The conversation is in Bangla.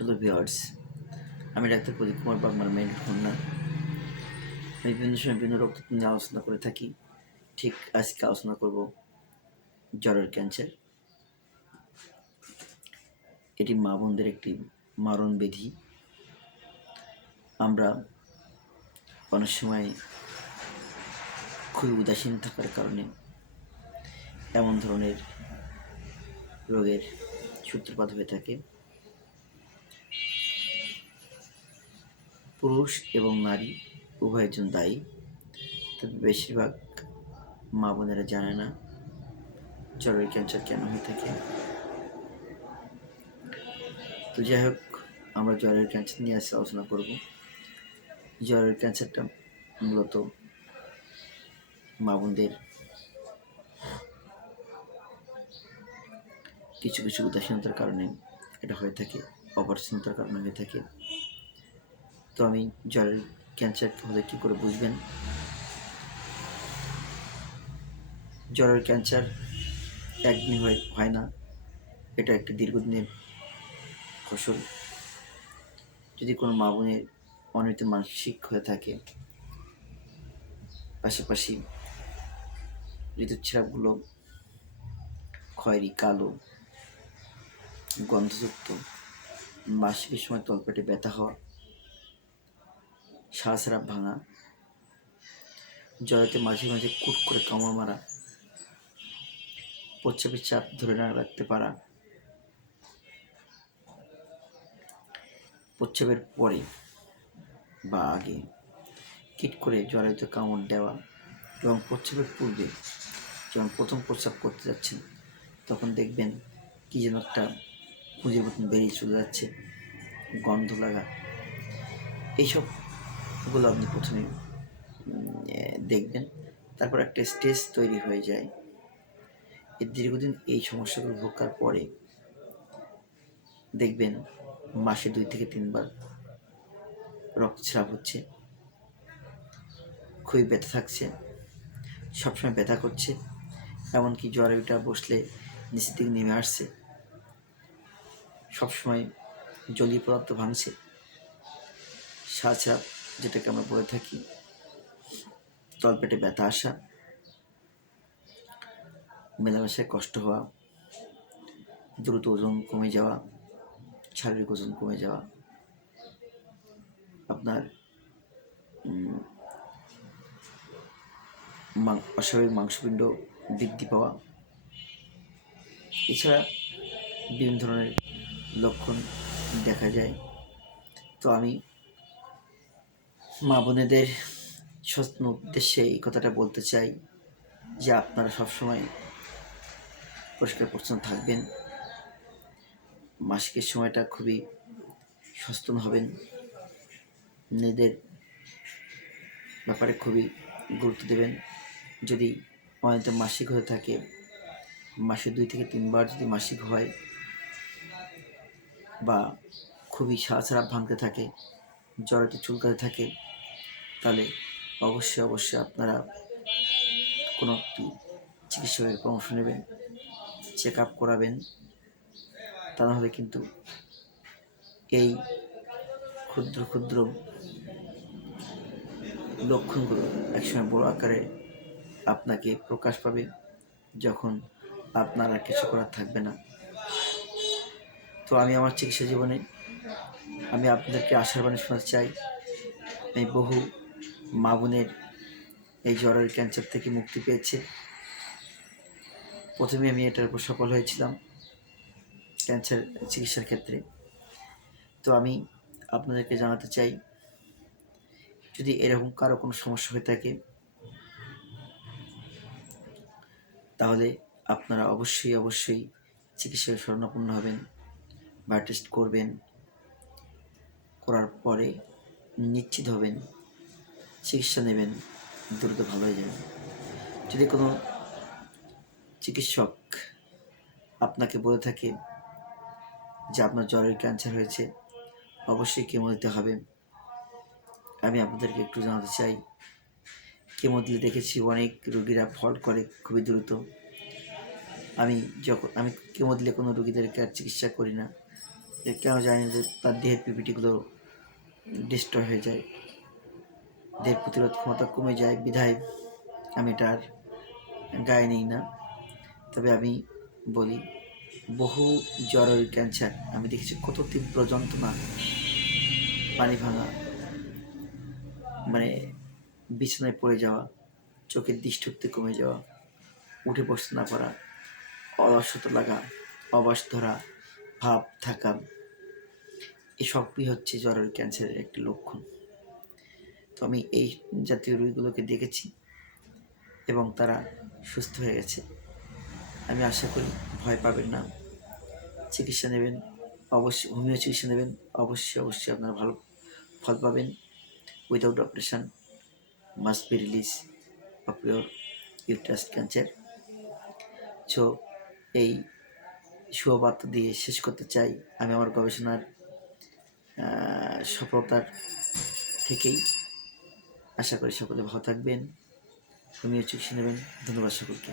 হ্যালো ভিউয়ার্স, আমি ডাক্তার প্রদীপ কুমার বার্মার মেডিকেল খুলনা। আমি বিভিন্ন সময় বিভিন্ন রোগ নিয়ে আলোচনা করে থাকি। ঠিক আজকে আলোচনা করব জ্বরের ক্যান্সার। এটি মা বোনদের একটি মারণ ব্যাধি। আমরা অনেক সময় খুবই উদাসীন থাকার কারণে এমন ধরনের রোগের সূত্রপাত হয়ে থাকে। পুরুষ এবং নারী উভয়ের জন্য দায়ী, তবে বেশিরভাগ মা বোনেরা জানে না জ্বরের ক্যান্সার কেন হয়ে থাকে। তো যাই হোক, আমরা জ্বরের ক্যান্সার নিয়ে আজকে আলোচনা করব। জ্বরের ক্যান্সারটা মূলত মা বোনদের কিছু কিছু উদাসীনতার কারণে এটা হয়ে থাকে, অপরিচ্ছন্নতার কারণে হয়ে থাকে। তো আমি জ্বরের ক্যান্সার হলে কী করে বুঝবেন? জ্বরের ক্যান্সার একদিন হয় না, এটা একটা দীর্ঘদিনের ফসল। যদি কোনো মা বোনের অনিয়মিত মানসিক হয়ে থাকে, পাশাপাশি ঋতুস্রাবগুলো খয়েরি কালো, গন্ধযুক্ত, মাসিকের সময় তলপেটে ব্যথা হওয়া, সারাসারা ভাঙা, জ্বরেতে মাঝে মাঝে কুট করে কামড় মারা, প্রস্রাবের চাপ ধরে না রাখতে পারা, প্রস্রাবের পরে বা আগে কিট করে জ্বরেতে কামড় দেওয়া, এবং প্রস্রাবের পূর্বে যখন প্রথম প্রস্রাব করতে যাচ্ছেন তখন দেখবেন কী যেন একটা পুঁজের মতন বেরিয়ে চলে যাচ্ছে, গন্ধ লাগা। এইসবগুলো আপনি প্রথমে দেখবেন। তারপর একটা স্টেজ তৈরি হয়ে যায়। এর দীর্ঘদিন এই সমস্যাগুলো ভোগার পরে দেখবেন মাসে 2 থেকে 3 বার রক্তস্রাব হচ্ছে, খুবই ব্যথা থাকছে, সবসময় ব্যথা করছে, এমনকি জ্বরে ওটা বসলে নিচের দিকে নেমে আসছে, সবসময় জলীয় পদার্থ ভাঙছে, সারাসারা যেটাকে আমরা বলে থাকি, তলপেটে ব্যথা আসা, মেলামেশায় কষ্ট হওয়া, দ্রুত ওজন কমে যাওয়া, শারীরিক ওজন কমে যাওয়া, আপনার অস্বাভাবিক মাংসপিণ্ড বৃদ্ধি পাওয়া, এছাড়া বিভিন্ন ধরনের লক্ষণ দেখা যায়। তো আমি মা বোনেদের সচেতন উদ্দেশ্যে এই কথাটা বলতে চাই যে আপনারা সবসময় পরিষ্কার পরিচ্ছন্ন থাকবেন, মাসিকের সময়টা খুবই সচেতন হবেন, নিজেদের ব্যাপারে খুবই গুরুত্ব দেবেন। যদি অনিয়মিত মাসিক হয়ে থাকে, মাসে 2 থেকে 3 বার যদি মাসিক হয় বা খুবই সারাসারা ভাঙতে থাকে, জ্বরতে চুলকাতে থাকে, তাহলে অবশ্যই আপনারা কোনো একটি চিকিৎসকের পরামর্শ নেবেন, চেক আপ করাবেন। তা নাহলে কিন্তু এই ক্ষুদ্র ক্ষুদ্র লক্ষণগুলো একসময় বড় আকারে আপনাকে প্রকাশ পাবে, যখন আপনার আর কিছু করার থাকবে না। তো আমি আমার চিকিৎসা জীবনে আমি আপনাদেরকে আশার বাণী শোনাতে চাই। আমি বহু মা বোনের এই জ্বরের ক্যান্সার থেকে মুক্তি পেয়েছে। প্রথমে আমি এটার উপর সফল হয়েছিলাম ক্যান্সার চিকিৎসার ক্ষেত্রে। তো আমি আপনাদেরকে জানাতে চাই, যদি এরকম কারো কোনো সমস্যা হয়ে থাকে তাহলে আপনারা অবশ্যই চিকিৎসায় শরণাপন্ন হবেন, ব্লাড টেস্ট করবেন, করার পরে নিশ্চিত হবেন, চিকিৎসা নেবেন, দ্রুত ভালো হয়ে যাবেন। যদি কোনো চিকিৎসক আপনাকে বলে থাকে যে আপনার জ্বরের ক্যান্সার হয়েছে, অবশ্যই কেমো দিতে হবে। আমি আপনাদেরকে একটু জানাতে চাই, কেমো দিলে দেখেছি অনেক রোগীরা ফল্ট করে খুবই দ্রুত। আমি কেমো দিলে কোনো রোগীদেরকে আর চিকিৎসা করি না, কেন জানি না যে তার দেহের পিপিটিগুলো ডিস্ট্রয় হয়ে যায়, দেহের প্রতিরোধ ক্ষমতা কমে যায়, বিধায় আমি এটার গায়ে নিই না। তবে আমি বলি, বহু জরায়ু ক্যান্সার আমি দেখেছি কত তীব্র যন্ত্রণা, পানি ভাঙা, মানে বিছানায় পড়ে যাওয়া, চোখের দৃষ্টিশক্তি কমে যাওয়া, উঠে বসতে না পারা, অলসতা লাগা, অবশ ধরা ভাব থাকা, এসবই হচ্ছে জরায়ু ক্যান্সারের একটি লক্ষণ। তো আমি এই জাতীয় রোগীগুলোকে দেখেছি এবং তারা সুস্থ হয়ে গেছে। আমি আশা করি ভয় পাবেন না, চিকিৎসা নেবেন, অবশ্যই হোমিও চিকিৎসা নেবেন, অবশ্যই আপনারা ভালো ফল পাবেন। Without operation must be release of your uterus cancer. So এই শুভবার্তা দিয়ে শেষ করতে চাই। আমি আমার গবেষণার সফলতার থেকেই আশা করি সকলে ভালো থাকবেন, হোমিও চিকিৎসা নেবেন। ধন্যবাদ সকলকে।